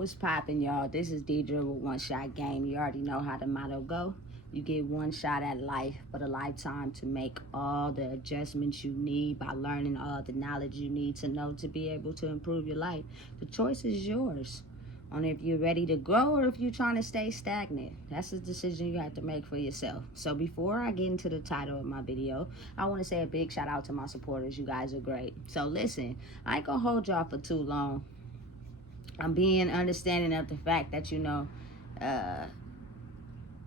What's poppin', y'all? This is Deidre with One Shot Game. You already know how the motto go. You get one shot at life, but a lifetime to make all the adjustments you need by learning all the knowledge you need to know to be able to improve your life. The choice is yours on if you're ready to grow or if you're trying to stay stagnant. That's a decision you have to make for yourself. So before I get into the title of my video, I want to say a big shout out to my supporters. You guys are great. So listen, I ain't gonna hold y'all for too long. I'm being understanding of the fact that,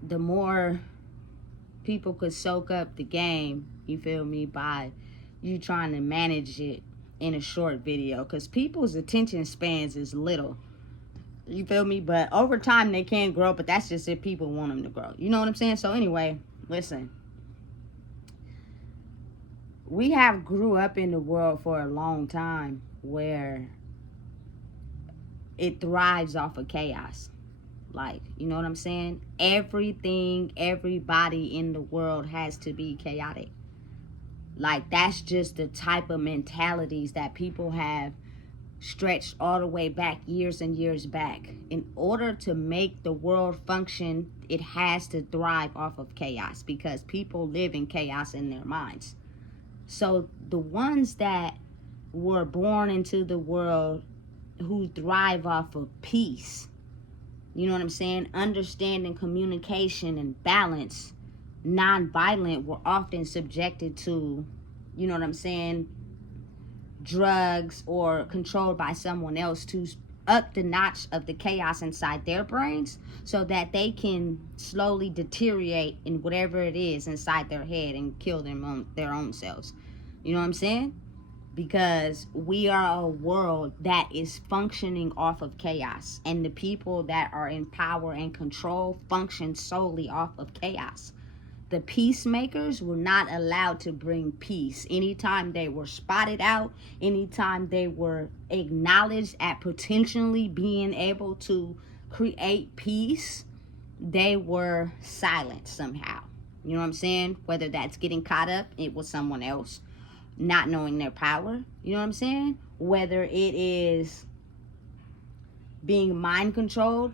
the more people could soak up the game, you feel me, by you trying to manage it in a short video. Because people's attention spans is little. You feel me? But over time, they can grow. But that's just if people want them to grow. You know what I'm saying? So anyway, listen. We have grew up in the world for a long time where it thrives off of chaos. Like, you know what I'm saying? Everything, everybody in the world has to be chaotic. Like, that's just the type of mentalities that people have stretched all the way back, years and years back. In order to make the world function, it has to thrive off of chaos because people live in chaos in their minds. So the ones that were born into the world who thrive off of peace, you know what I'm saying, understanding communication and balance, non-violent, were often subjected to, you know what I'm saying, drugs or controlled by someone else to up the notch of the chaos inside their brains so that they can slowly deteriorate in whatever it is inside their head and kill their own selves. You know what I'm saying? Because we are a world that is functioning off of chaos, and the people that are in power and control function solely off of chaos. The peacemakers were not allowed to bring peace. Anytime they were spotted out, anytime they were acknowledged at potentially being able to create peace, they were silent somehow. You know what I'm saying? Whether that's getting caught up with someone else, not knowing their power, you know what I'm saying? Whether it is being mind controlled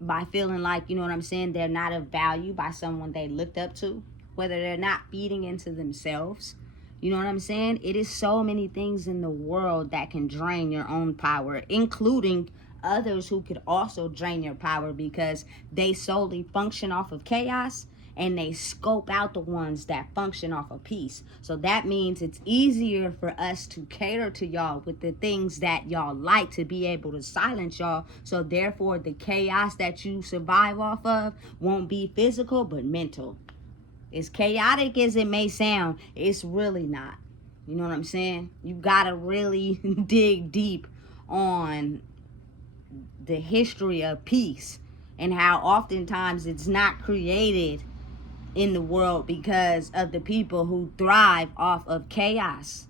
by feeling like, you know what I'm saying, they're not of value by someone they looked up to, whether they're not feeding into themselves, you know what I'm saying? It is so many things in the world that can drain your own power, including others who could also drain your power because they solely function off of chaos and they scope out the ones that function off of peace. So that means it's easier for us to cater to y'all with the things that y'all like, to be able to silence y'all. So therefore, the chaos that you survive off of won't be physical, but mental. As chaotic as it may sound, it's really not. You know what I'm saying? You gotta really dig deep on the history of peace and how oftentimes it's not created in the world because of the people who thrive off of chaos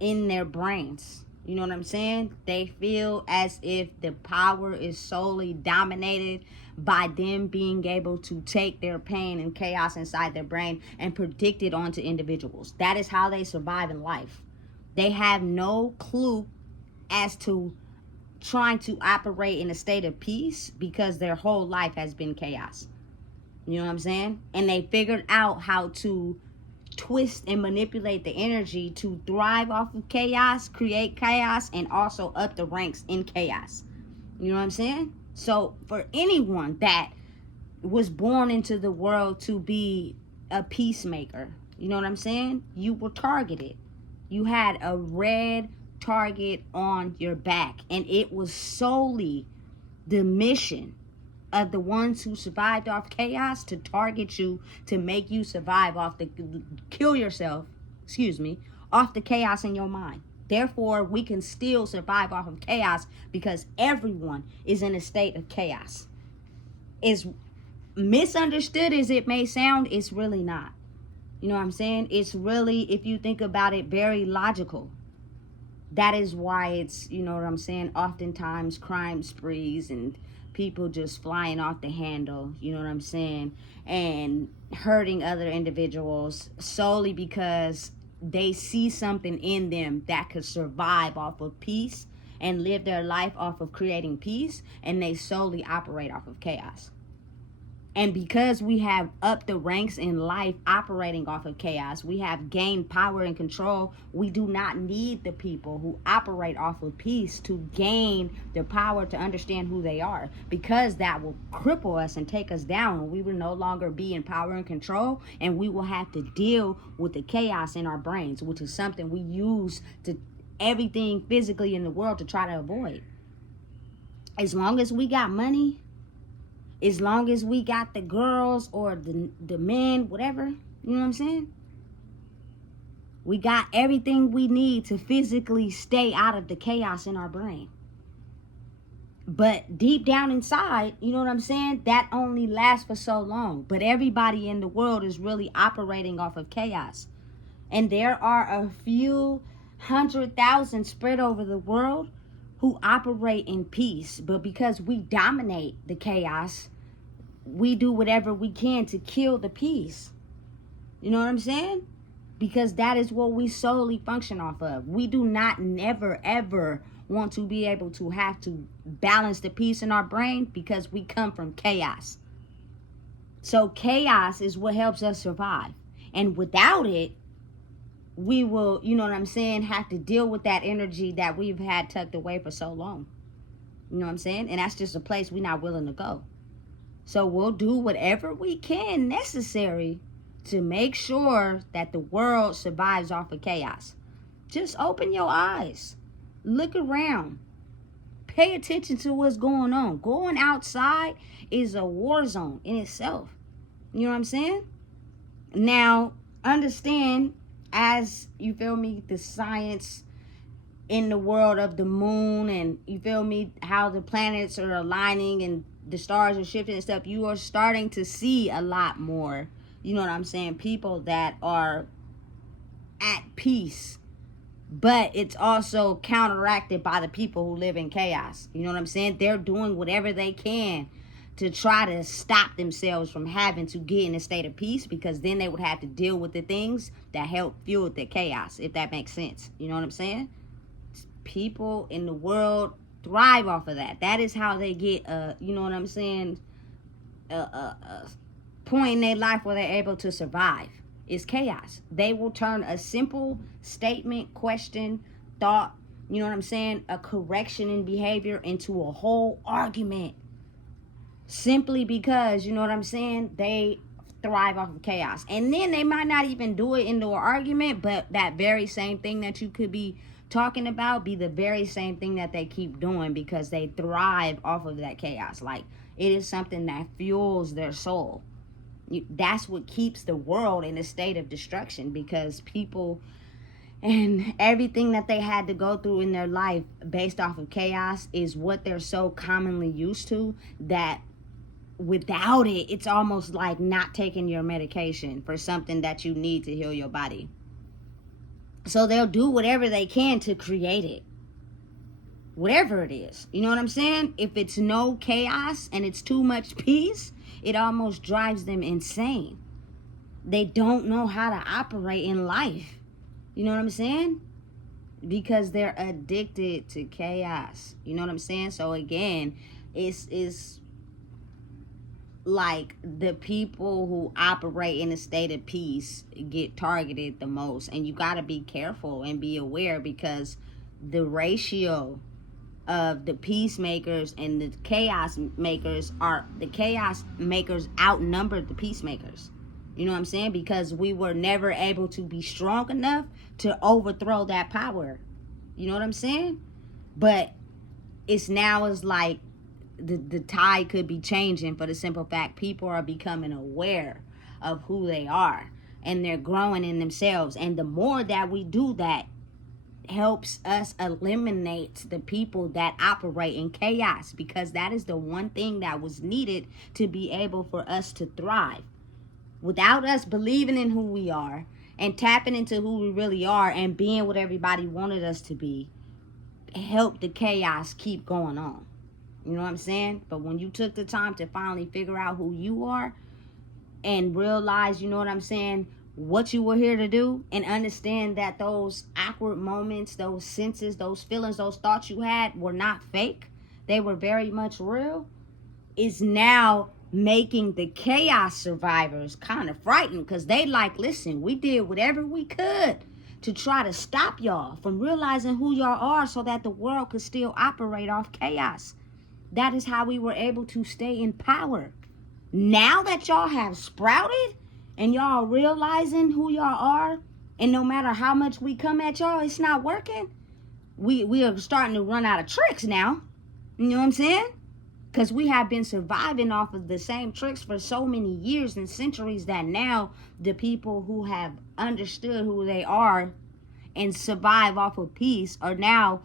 in their brains. You know what I'm saying? They feel as if the power is solely dominated by them being able to take their pain and chaos inside their brain and predict it onto individuals. That is how they survive in life. They have no clue as to trying to operate in a state of peace because their whole life has been chaos. You know what I'm saying? And they figured out how to twist and manipulate the energy to thrive off of chaos, create chaos, and also up the ranks in chaos. You know what I'm saying? So for anyone that was born into the world to be a peacemaker, you know what I'm saying? You were targeted. You had a red target on your back, and it was solely the mission of the ones who survived off chaos to target you, to make you survive off the, kill yourself, off the chaos in your mind. Therefore, we can still survive off of chaos because everyone is in a state of chaos. As misunderstood as it may sound, it's really not. You know what I'm saying? It's really, if you think about it, very logical. That is why it's, you know what I'm saying, oftentimes crime sprees and people just flying off the handle, you know what I'm saying, and hurting other individuals solely because they see something in them that could survive off of peace and live their life off of creating peace, and they solely operate off of chaos. And because we have upped the ranks in life operating off of chaos, we have gained power and control. We do not need the people who operate off of peace to gain the power to understand who they are, because that will cripple us and take us down. We will no longer be in power and control, and we will have to deal with the chaos in our brains, which is something we use to everything physically in the world to try to avoid. As long as we got money, as long as we got the girls or the men, whatever, you know what I'm saying? We got everything we need to physically stay out of the chaos in our brain. But deep down inside, you know what I'm saying? That only lasts for so long. But everybody in the world is really operating off of chaos. And there are a few 100,000 spread over the world who operate in peace. But because we dominate the chaos, we do whatever we can to kill the peace. You know what I'm saying? Because that is what we solely function off of. We do not never, ever want to be able to have to balance the peace in our brain, because we come from chaos. So chaos is what helps us survive. And without it, we will, you know what I'm saying, have to deal with that energy that we've had tucked away for so long. You know what I'm saying? And that's just a place we're not willing to go. So we'll do whatever we can necessary to make sure that the world survives off of chaos. Just open your eyes. Look around. Pay attention to what's going on. Going outside is a war zone in itself. You know what I'm saying? Now, understand, as you feel me, the science in the world of the moon, and you feel me, how the planets are aligning and the stars are shifting and stuff, you are starting to see a lot more, you know what I'm saying, people that are at peace. But it's also counteracted by the people who live in chaos. You know what I'm saying? They're doing whatever they can to try to stop themselves from having to get in a state of peace, because then they would have to deal with the things that help fuel the chaos, if that makes sense. You know what I'm saying? People in the world thrive off of that. That is how they get, you know what I'm saying, a point in their life where they're able to survive. Is chaos. They will turn a simple statement, question, thought, you know what I'm saying, a correction in behavior into a whole argument. Simply because, you know what I'm saying, they thrive off of chaos. And then they might not even do it into an argument, but that very same thing that you could be talking about be the very same thing that they keep doing, because they thrive off of that chaos. Like, it is something that fuels their soul. That's what keeps the world in a state of destruction, because people and everything that they had to go through in their life based off of chaos is what they're so commonly used to, that without it, it's almost like not taking your medication for something that you need to heal your body. So they'll do whatever they can to create it, whatever it is. You know what I'm saying? If it's no chaos and it's too much peace, it almost drives them insane. They don't know how to operate in life. You know what I'm saying? Because they're addicted to chaos. You know what I'm saying? So again, it's like the people who operate in a state of peace get targeted the most. And you got to be careful and be aware, because the ratio of the peacemakers and the chaos makers outnumber the peacemakers. You know what I'm saying? Because we were never able to be strong enough to overthrow that power. You know what I'm saying? But it's like the tide could be changing, for the simple fact people are becoming aware of who they are, and they're growing in themselves. And the more that we do that, helps us eliminate the people that operate in chaos, because that is the one thing that was needed to be able for us to thrive. Without us believing in who we are and tapping into who we really are and being what everybody wanted us to be, help the chaos keep going on. You know what I'm saying? But when you took the time to finally figure out who you are and realize, you know what I'm saying, what you were here to do, and understand that those awkward moments, those senses, those feelings, those thoughts you had were not fake. They were very much real, is now making the chaos survivors kind of frightened, because they like, listen, we did whatever we could to try to stop y'all from realizing who y'all are so that the world could still operate off chaos. That is how we were able to stay in power. Now that y'all have sprouted and y'all realizing who y'all are, and no matter how much we come at y'all, it's not working. We are starting to run out of tricks now. You know what I'm saying? Because we have been surviving off of the same tricks for so many years and centuries that now the people who have understood who they are and survive off of peace are now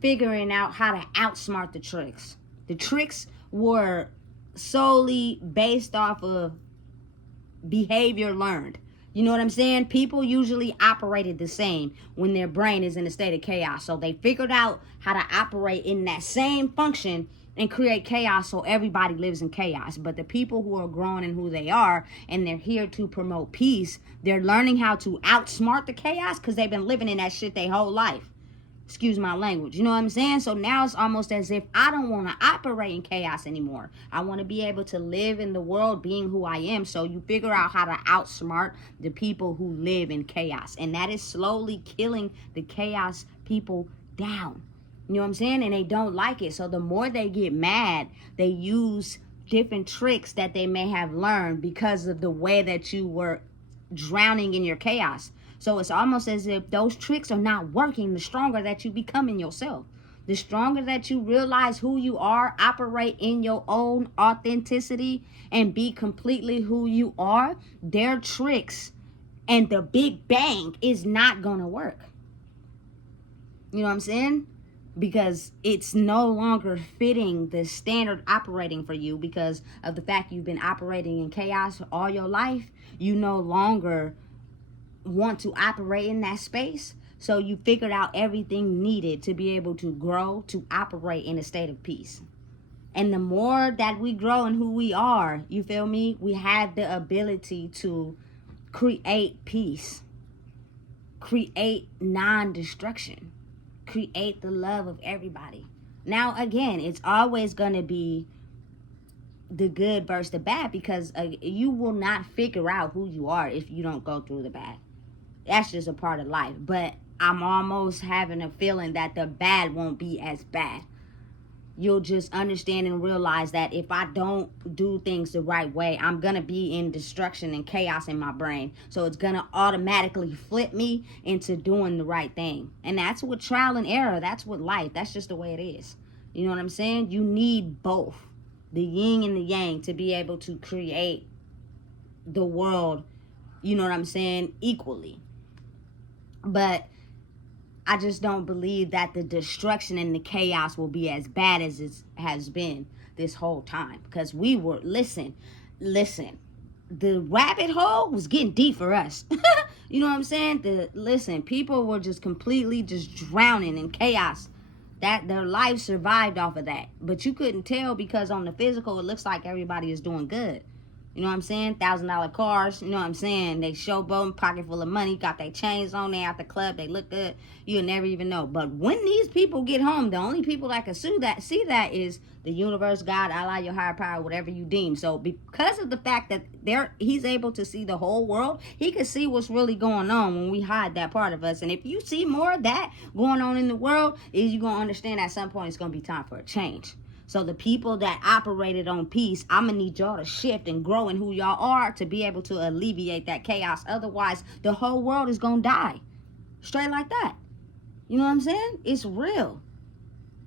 figuring out how to outsmart the tricks. The tricks were solely based off of behavior learned. You know what I'm saying? People usually operated the same when their brain is in a state of chaos. So they figured out how to operate in that same function and create chaos so everybody lives in chaos. But the people who are growing in who they are and they're here to promote peace, they're learning how to outsmart the chaos because they've been living in that shit their whole life. Excuse my language. You know what I'm saying? So now it's almost as if I don't want to operate in chaos anymore. I want to be able to live in the world being who I am. So you figure out how to outsmart the people who live in chaos. And that is slowly killing the chaos people down. You know what I'm saying? And they don't like it. So the more they get mad, they use different tricks that they may have learned because of the way that you were drowning in your chaos. So it's almost as if those tricks are not working the stronger that you become in yourself. The stronger that you realize who you are, operate in your own authenticity, and be completely who you are, their tricks and the big bang is not going to work. You know what I'm saying? Because it's no longer fitting the standard operating for you because of the fact you've been operating in chaos all your life. You no longer want to operate in that space. So you figured out everything needed to be able to grow, to operate in a state of peace. And the more that we grow in who we are, you feel me? We have the ability to create peace, create non-destruction, create the love of everybody. Now, again, it's always going to be the good versus the bad because you will not figure out who you are if you don't go through the bad. That's just a part of life. But I'm almost having a feeling that the bad won't be as bad. You'll just understand and realize that if I don't do things the right way, I'm going to be in destruction and chaos in my brain. So it's going to automatically flip me into doing the right thing. And that's what trial and error. That's what life. That's just the way it is. You know what I'm saying? You need both, the yin and the yang, to be able to create the world, you know what I'm saying, equally. But I just don't believe that the destruction and the chaos will be as bad as it has been this whole time. Because we were, listen, the rabbit hole was getting deep for us. You know what I'm saying? People were just completely just drowning in chaos. That their life survived off of that. But you couldn't tell because on the physical, it looks like everybody is doing good. You know what I'm saying? $1,000 cars. You know what I'm saying? They showboating, pocket full of money, got their chains on, they at the club, they look good. You'll never even know. But when these people get home, the only people that can see that is the universe, God, Allah, your higher power, whatever you deem. So because of the fact that he's able to see the whole world, he can see what's really going on when we hide that part of us. And if you see more of that going on in the world, you're going to understand at some point it's going to be time for a change. So the people that operated on peace, I'm going to need y'all to shift and grow in who y'all are to be able to alleviate that chaos. Otherwise, the whole world is going to die. Straight like that. You know what I'm saying? It's real.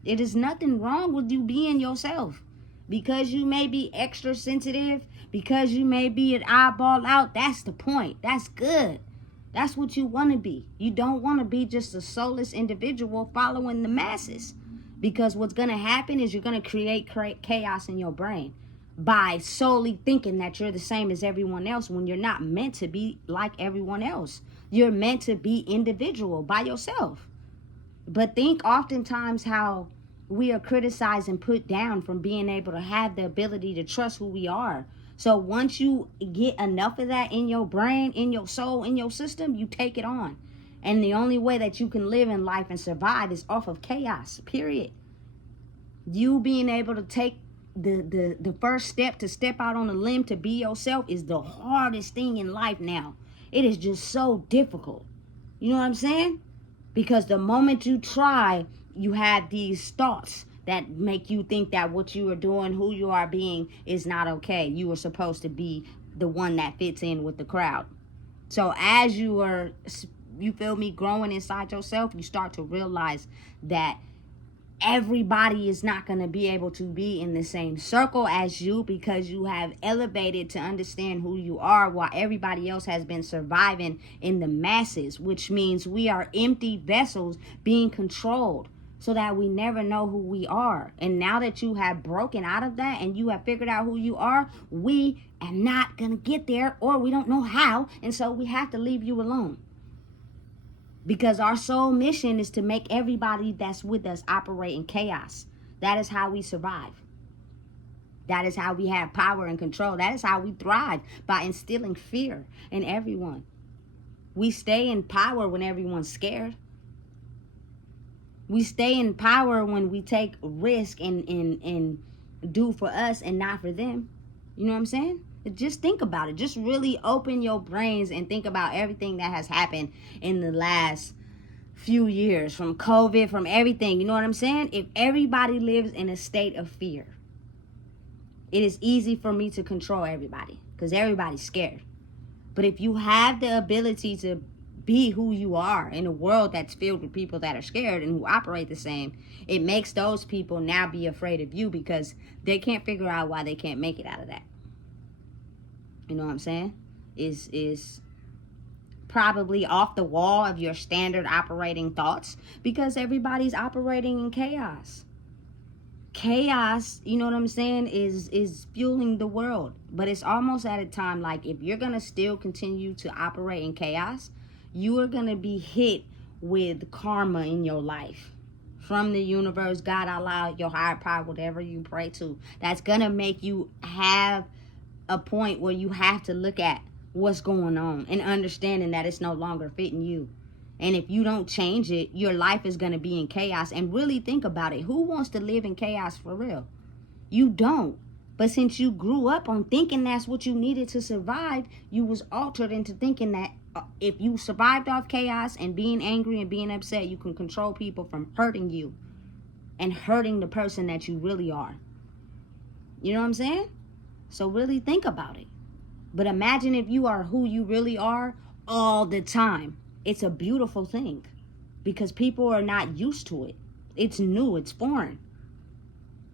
It is nothing wrong with you being yourself. Because you may be extra sensitive, because you may be an eyeball out, that's the point. That's good. That's what you want to be. You don't want to be just a soulless individual following the masses. Because what's going to happen is you're going to create chaos in your brain by solely thinking that you're the same as everyone else when you're not meant to be like everyone else. You're meant to be individual by yourself. But think oftentimes how we are criticized and put down from being able to have the ability to trust who we are. So once you get enough of that in your brain, in your soul, in your system, you take it on. And the only way that you can live in life and survive is off of chaos, period. You being able to take the first step to step out on a limb to be yourself is the hardest thing in life now. It is just so difficult. You know what I'm saying? Because the moment you try, you have these thoughts that make you think that what you are doing, who you are being, is not okay. You are supposed to be the one that fits in with the crowd. So as you feel me, growing inside yourself, you start to realize that everybody is not going to be able to be in the same circle as you, because you have elevated to understand who you are, while everybody else has been surviving in the masses, which means we are empty vessels being controlled so that we never know who we are. And now that you have broken out of that and you have figured out who you are, we are not going to get there, or we don't know how, and so we have to leave you alone. Because our sole mission is to make everybody that's with us operate in chaos. That is how we survive. That is how we have power and control. That is how we thrive, by instilling fear in everyone. We stay in power when everyone's scared. We stay in power when we take risk and do for us and not for them. You know what I'm saying? Just think about it. Just really open your brains and think about everything that has happened in the last few years, from COVID, from everything. You know what I'm saying? If everybody lives in a state of fear, it is easy for me to control everybody, because everybody's scared. But if you have the ability to be who you are in a world that's filled with people that are scared and who operate the same, it makes those people now be afraid of you, because they can't figure out why they can't make it out of that. You know what I'm saying? Is probably off the wall of your standard operating thoughts, because everybody's operating in chaos. Chaos, you know what I'm saying, is fueling the world. But it's almost at a time, like, if you're gonna still continue to operate in chaos, you are gonna be hit with karma in your life from the universe, God, Allah, your higher power, whatever you pray to. That's gonna make you have a point where you have to look at what's going on and understanding that it's no longer fitting you. And if you don't change it, your life is going to be in chaos. And really think about it. Who wants to live in chaos for real? You don't. But since you grew up on thinking that's what you needed to survive, you was altered into thinking that if you survived off chaos and being angry and being upset, you can control people from hurting you and hurting the person that you really are. You know what I'm saying? So really think about it. But imagine if you are who you really are all the time. It's a beautiful thing, because people are not used to it. It's new, it's foreign.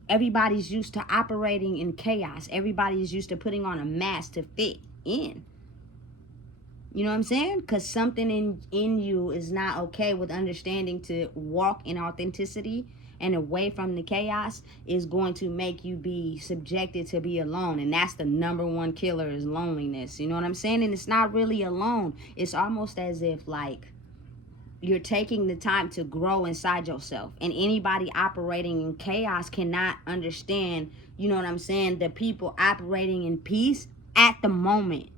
Everybody's used to operating in chaos. Everybody's used to putting on a mask to fit in. You know what I'm saying? Because something in you is not okay with understanding to walk in authenticity and away from the chaos, is going to make you be subjected to be alone. And that's the number one killer, is loneliness. You know what I'm saying? And it's not really alone. It's almost as if, like, you're taking the time to grow inside yourself. And anybody operating in chaos cannot understand, you know what I'm saying, the people operating in peace at the moment.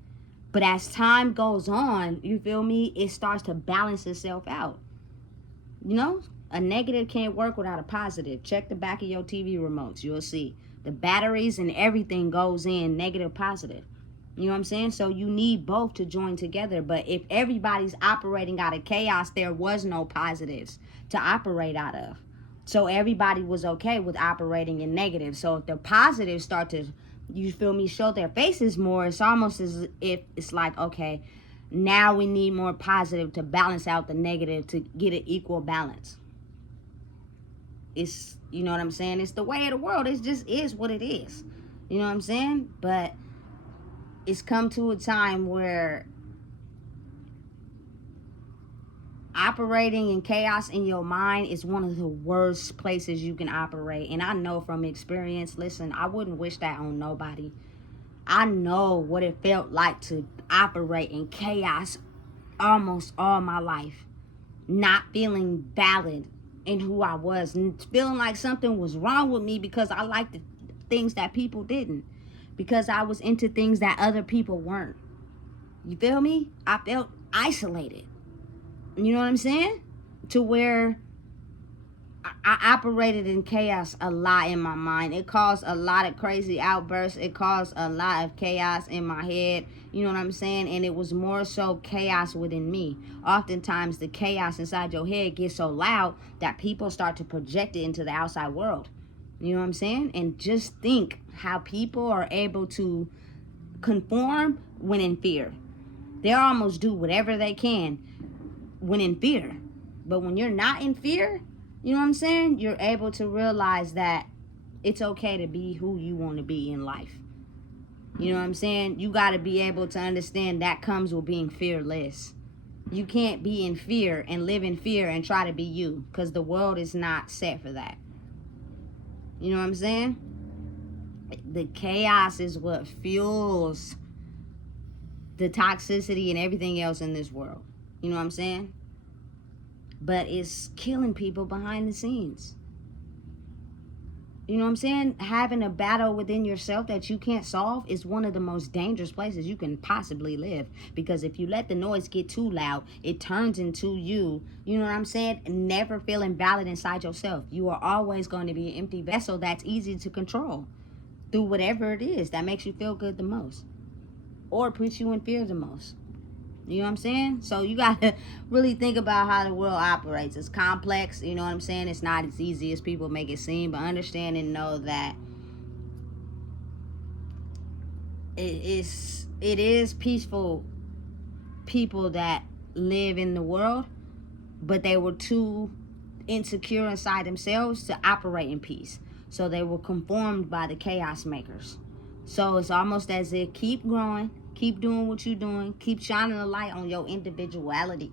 But as time goes on, you feel me, it starts to balance itself out. You know? A negative can't work without a positive. Check the back of your TV remotes. You'll see. The batteries and everything goes in negative, positive. You know what I'm saying? So you need both to join together. But if everybody's operating out of chaos, there was no positives to operate out of. So everybody was okay with operating in negative. So if the positives start to, you feel me, show their faces more, it's almost as if it's like, okay, now we need more positive to balance out the negative to get an equal balance. It's, you know what I'm saying, it's the way of the world. It just is what it is. You know what I'm saying? But it's come to a time where operating in chaos in your mind is one of the worst places you can operate. And I know from experience, listen, I wouldn't wish that on nobody. I know what it felt like to operate in chaos almost all my life, not feeling valid in who I was, and feeling like something was wrong with me because I liked the things that people didn't. because I was into things that other people weren't. You feel me? I felt isolated. You know what I'm saying? To where I operated in chaos a lot in my mind. It caused a lot of crazy outbursts. It caused a lot of chaos in my head. You know what I'm saying? And it was more so chaos within me. Oftentimes, the chaos inside your head gets so loud that people start to project it into the outside world. You know what I'm saying? And just think how people are able to conform when in fear. They almost do whatever they can when in fear. But when you're not in fear, you know what I'm saying? You're able to realize that it's okay to be who you want to be in life. You know what I'm saying? You got to be able to understand that comes with being fearless. You can't be in fear and live in fear and try to be you, because the world is not set for that. You know what I'm saying? The chaos is what fuels the toxicity and everything else in this world. You know what I'm saying? But it's killing people behind the scenes. You know what I'm saying? Having a battle within yourself that you can't solve is one of the most dangerous places you can possibly live. Because if you let the noise get too loud, it turns into you. You know what I'm saying? Never feeling valid inside yourself. You are always going to be an empty vessel that's easy to control through whatever it is that makes you feel good the most or puts you in fear the most. You know what I'm saying? So you got to really think about how the world operates. It's complex, you know what I'm saying? It's not as easy as people make it seem, but understand and know that it is peaceful people that live in the world, but they were too insecure inside themselves to operate in peace. So they were conformed by the chaos makers. So it's almost as if keep growing, keep doing what you're doing, keep shining a light on your individuality.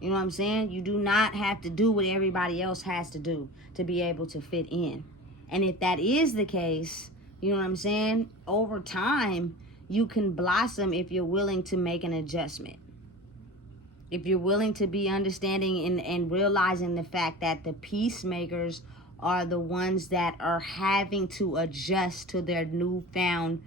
You know what I'm saying? You do not have to do what everybody else has to do to be able to fit in. And if that is the case, you know what I'm saying? Over time, you can blossom if you're willing to make an adjustment. If you're willing to be understanding and realizing the fact that the peacemakers are the ones that are having to adjust to their newfound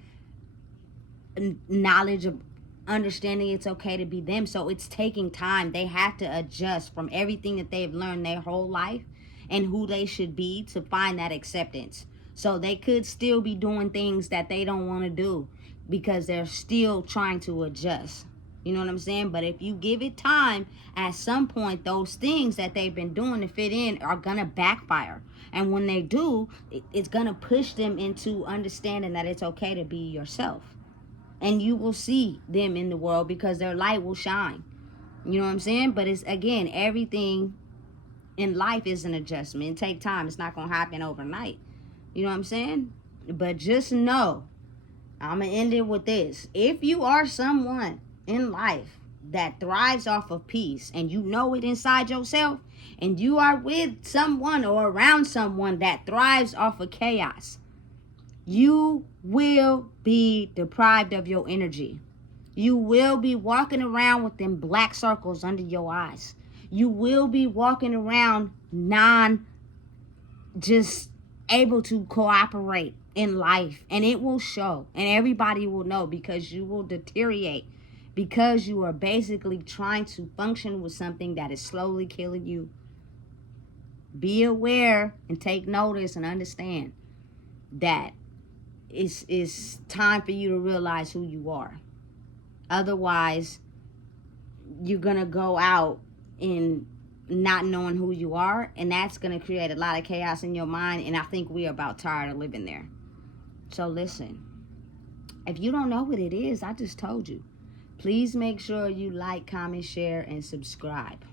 knowledge of understanding it's okay to be them. So it's taking time. They have to adjust from everything that they've learned their whole life and who they should be to find that acceptance. So they could still be doing things that they don't want to do because they're still trying to adjust. You know what I'm saying? But if you give it time, at some point, those things that they've been doing to fit in are going to backfire. And when they do, it's going to push them into understanding that it's okay to be yourself. And you will see them in the world because their light will shine. You know what I'm saying? But it's, again, everything in life is an adjustment. It takes time. It's not going to happen overnight. You know what I'm saying? But just know, I'm going to end it with this. If you are someone in life that thrives off of peace and you know it inside yourself, and you are with someone or around someone that thrives off of chaos, you will be deprived of your energy. You will be walking around with them black circles under your eyes. You will be walking around just able to cooperate in life, and it will show, and everybody will know, because you will deteriorate, because you are basically trying to function with something that is slowly killing you. Be aware and take notice and understand that it's time for you to realize who you are. Otherwise, you're going to go out in not knowing who you are, and that's going to create a lot of chaos in your mind, and I think we're about tired of living there. So listen, if you don't know what it is, I just told you. Please make sure you like, comment, share, and subscribe.